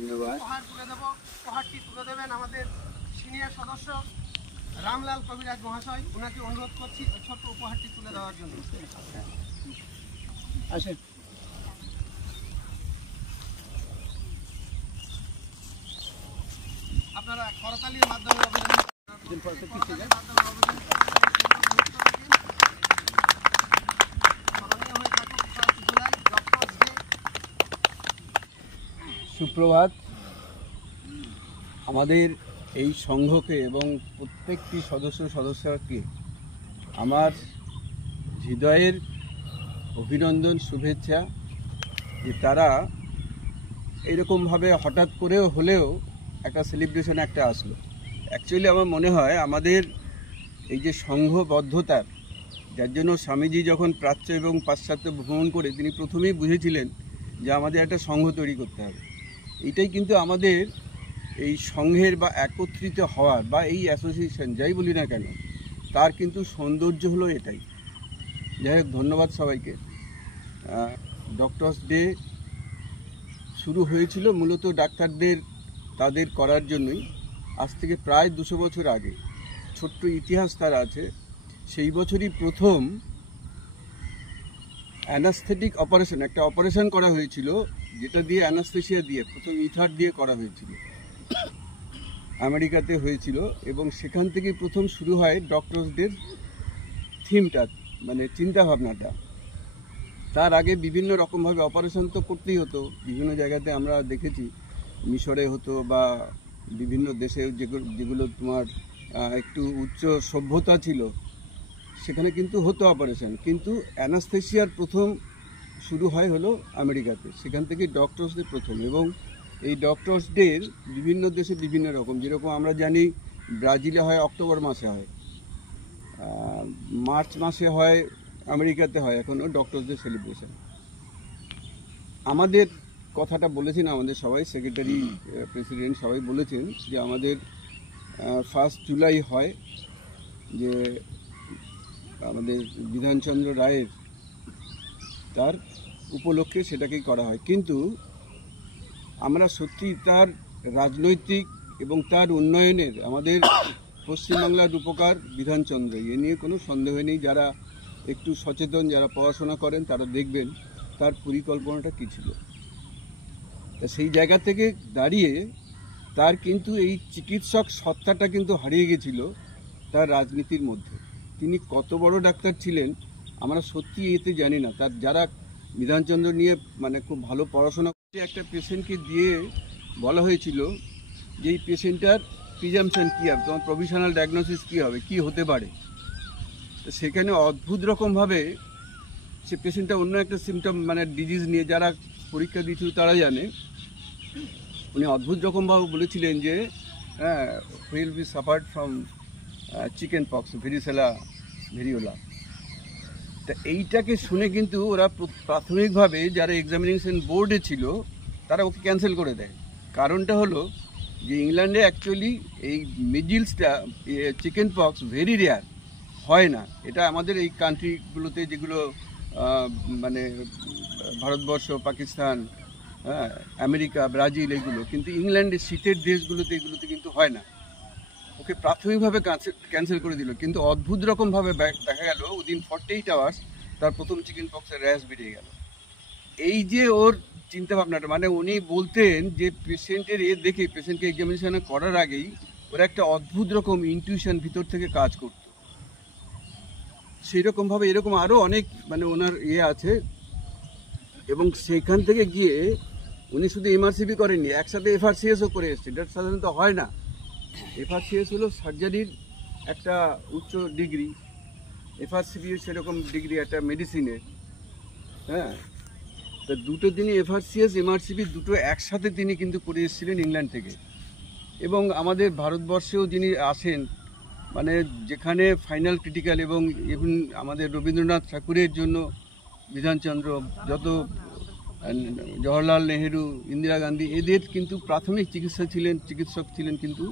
ধন্যবাদ। উপহার তুলে দেব, উপহারটি তুলে দেবেন আমাদের সিনিয়র সদস্য রামলাল কবিরাজ মহাশয়। ওনাকে অনুরোধ করছি ছোট্ট উপহারটি তুলে দেওয়ার জন্য। আসেন। আপনারা করতালির মাধ্যমে সুপ্রভাত। আমাদের এই সংঘকে এবং প্রত্যেকটি সদস্যকে আমার হৃদয়ের অভিনন্দন, শুভেচ্ছা যে তারা এইরকমভাবে হঠাৎ করেও হলেও একটা সেলিব্রেশন একটা আসলো। অ্যাকচুয়ালি আমার মনে হয় আমাদের এই যে সংঘবদ্ধতার, যার জন্য স্বামীজি যখন প্রাচ্য এবং পাশ্চাত্য ভ্রমণ করে তিনি প্রথমেই বুঝেছিলেন যে আমাদের একটা সংঘ তৈরি করতে হবে। এইটাই কিন্তু আমাদের এই সংঘের বা একত্রিত হওয়ার বা এই অ্যাসোসিয়েশন যাই বলি না কেন, তার কিন্তু সৌন্দর্য হলো এটাই। যাই হোক, ধন্যবাদ সবাইকে। ডক্টরস ডে শুরু হয়েছিল মূলত ডাক্তারদের তাদের করার জন্যই। আজ থেকে প্রায় 200 বছর আগে ছোট্ট ইতিহাস তার আছে। সেই বছরই প্রথম অ্যানাস্থেটিক অপারেশন, একটা অপারেশন করা হয়েছিল যেটা দিয়ে অ্যানাস্থেসিয়া দিয়ে প্রথম ইথার দিয়ে করা হয়েছিল, আমেরিকাতে হয়েছিল। এবং সেখান থেকে প্রথম শুরু হয় ডক্টরস ডের থিমটা, মানে চিন্তাভাবনাটা। তার আগে বিভিন্ন রকমভাবে অপারেশন তো করতেই হতো, বিভিন্ন জায়গাতে আমরা দেখেছি, মিশরে হতো বা বিভিন্ন দেশে যেগুলো তোমার একটু উচ্চ সভ্যতা ছিল সেখানে কিন্তু হতো অপারেশন। কিন্তু অ্যানাস্থেসিয়ার প্রথম শুরু হলো আমেরিকাতে, সেখান থেকে ডক্টরস ডে প্রথম। এবং এই ডক্টরস ডের বিভিন্ন দেশে বিভিন্ন রকম, যেরকম আমরা জানি ব্রাজিলে হয় অক্টোবর মাসে হয়, মার্চ মাসে হয়, আমেরিকাতে হয় এখনও ডক্টরস ডে সেলিব্রেশন। আমাদের কথাটা বলেছেন আমাদের সবাই, সেক্রেটারি, প্রেসিডেন্ট সবাই বলেছেন যে আমাদের 1 জুলাই হয়, যে আমাদের বিধানচন্দ্র রায়ের তার উপলক্ষে সেটাকেই করা হয়। কিন্তু আমরা সত্যি তার রাজনৈতিক এবং তার উন্নয়নের আমাদের পশ্চিমবাংলার রূপকার বিধানচন্দ্র, এ নিয়ে কোনো সন্দেহ নেই। যারা একটু সচেতন, যারা পড়াশোনা করেন তারা দেখবেন তার পরিকল্পনাটা কী ছিল। তা সেই জায়গা থেকে দাঁড়িয়ে তার কিন্তু এই চিকিৎসক সত্তাটা কিন্তু হারিয়ে গেছিল তার রাজনীতির মধ্যে। তিনি কত বড় ডাক্তার ছিলেন আমরা সত্যি এতে জানি না। তার যারা বিধানচন্দ্র নিয়ে মানে খুব ভালো পড়াশোনা করতে, একটা পেশেন্টকে দিয়ে বলা হয়েছিল যে এই পেশেন্টটার প্রিজাম্পশন কী হবে, তোমার প্রভিশনাল ডায়াগনোসিস কী হবে, কী হতে পারে। তো সেখানে অদ্ভুত রকমভাবে সে পেশেন্টটা অন্য একটা সিমটম মানে ডিজিজ নিয়ে, যারা পরীক্ষা দিয়েছিল তারা জানে, উনি অদ্ভুত রকমভাবে বলেছিলেন যে who'll be suffered from chicken pox, varicella variola. তা এইটাকে শুনে কিন্তু ওরা প্রাথমিকভাবে যারা এক্সামিনেশন বোর্ডে ছিল তারা ওকে ক্যান্সেল করে দেয়। কারণটা হলো যে ইংল্যান্ডে অ্যাকচুয়ালি এই মিজিলসটা, চিকেন পক্স ভেরি রেয়ার, হয় না। এটা আমাদের এই কান্ট্রিগুলোতে যেগুলো মানে ভারতবর্ষ, পাকিস্তান, আমেরিকা, ব্রাজিল, এগুলো, কিন্তু ইংল্যান্ডের শীতের দেশগুলোতে এগুলোতে কিন্তু হয় না। ওকে প্রাথমিকভাবে ক্যান্সেল করে দিল। কিন্তু অদ্ভুত রকমভাবে দেখা গেল উইদিন 48 আওয়ার্স তার প্রথম চিকেন পক্সের র্যাশ বেরিয়ে গেল। এই যে ওর চিন্তাভাবনাটা, মানে উনি বলতেন যে পেশেন্টের দেখে, পেশেন্টকে এক্সামিনেশন করার আগেই ওর একটা অদ্ভুত রকম ইনটিউশন ভিতর থেকে কাজ করত। সেই রকমভাবে এরকম আরও অনেক মানে ওনার আছে। এবং সেখান থেকে গিয়ে উনি শুধু এমআরসিপি করেননি, একসাথে এফআরসিএসও করে এসছে। এটা সাধারণত হয় না। এফআরসিএস হলো সার্জারির একটা উচ্চ ডিগ্রি, এফআরসিপি সেরকম ডিগ্রি একটা মেডিসিনের। তা দুটো তিনি এফআরসিএস এমআরসিপি দুটো একসাথে তিনি কিন্তু করে এসেছিলেন ইংল্যান্ড থেকে। এবং আমাদের ভারতবর্ষেও যিনি আসেন, মানে যেখানে ফাইনাল ক্রিটিক্যাল, এবং ইভেন আমাদের রবীন্দ্রনাথ ঠাকুরের জন্য বিধানচন্দ্র, যত জওহরলাল নেহেরু, ইন্দিরা গান্ধী, এদের কিন্তু প্রাথমিক চিকিৎসক ছিলেন কিন্তু।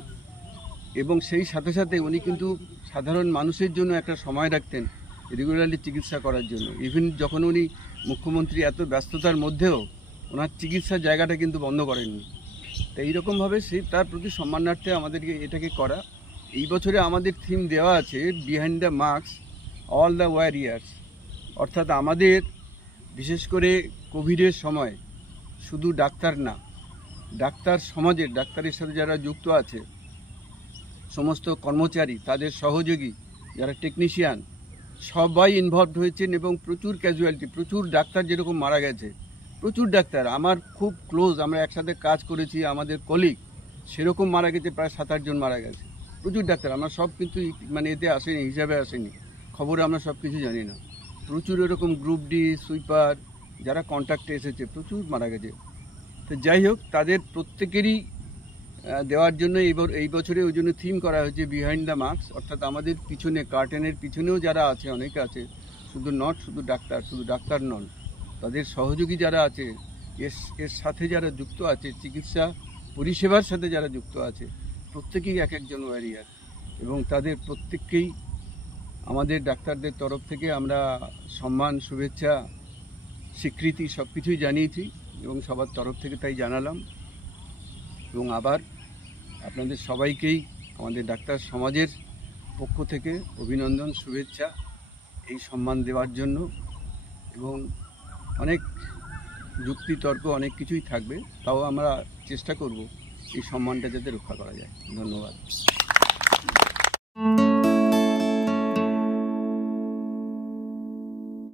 এবং সেই সাথে সাথে উনি কিন্তু সাধারণ মানুষের জন্য একটা সময় রাখতেন রেগুলারলি চিকিৎসা করার জন্য। ইভেন যখন উনি মুখ্যমন্ত্রী, এত ব্যস্ততার মধ্যেও ওনার চিকিৎসার জায়গাটা কিন্তু বন্ধ করেননি। তো এইরকমভাবে সেই তার প্রতি সম্মানার্থে আমাদেরকে এটাকে করা। এই বছরে আমাদের থিম দেওয়া আছে behind the marks all the warriors, অর্থাৎ আমাদের বিশেষ করে কোভিডের সময় শুধু ডাক্তার না, ডাক্তার সমাজের, ডাক্তারের সাথে যারা যুক্ত আছে সমস্ত কর্মচারী, তাদের সহযোগী যারা টেকনিশিয়ান, সবাই ইনভলভড হয়েছেন এবং প্রচুর ক্যাজুয়ালিটি, প্রচুর ডাক্তার যেরকম মারা গেছে, প্রচুর ডাক্তার আমার খুব ক্লোজ, আমরা একসাথে কাজ করেছি, আমাদের কলিগ সেরকম মারা গেছে, প্রায় 7-8 জন মারা গেছে, প্রচুর ডাক্তার। আমরা সব কিন্তু মানে এতে আসেনি, হিসাবে আসেনি, খবরে আমরা সব কিছু জানি না। প্রচুর এরকম গ্রুপ ডি, সুইপার যারা কন্ট্যাক্টে এসেছে, প্রচুর মারা গেছে। তো যাই হোক, তাদের প্রত্যেকেরই দেওয়ার জন্য এই বছরে ওই জন্য থিম করা হয়েছে বিহাইন্ড দ্য মার্কস, অর্থাৎ আমাদের পিছনে, কার্টেনের পিছনেও যারা আছে, অনেকে আছে, শুধু শুধু ডাক্তার নন, তাদের সহযোগী যারা আছে, এর সাথে যারা যুক্ত আছে, চিকিৎসা পরিষেবার সাথে যারা যুক্ত আছে, প্রত্যেকেই এক একজন ওয়ারিয়ার, এবং তাদের প্রত্যেককেই আমাদের ডাক্তারদের তরফ থেকে আমরা সম্মান, শুভেচ্ছা, স্বীকৃতি সব কিছুই জানিয়েছি এবং সবার তরফ থেকে তাই জানালাম। এবং আবার আপনাদের সবাইকেই আমাদের ডাক্তার সমাজের পক্ষ থেকে অভিনন্দন, শুভেচ্ছা এই সম্মান দেওয়ার জন্য। এবং অনেক যুক্তি তর্ক অনেক কিছুই থাকবে, তাও আমরা চেষ্টা করব এই সম্মানটা যাতে রক্ষা করা যায়। ধন্যবাদ।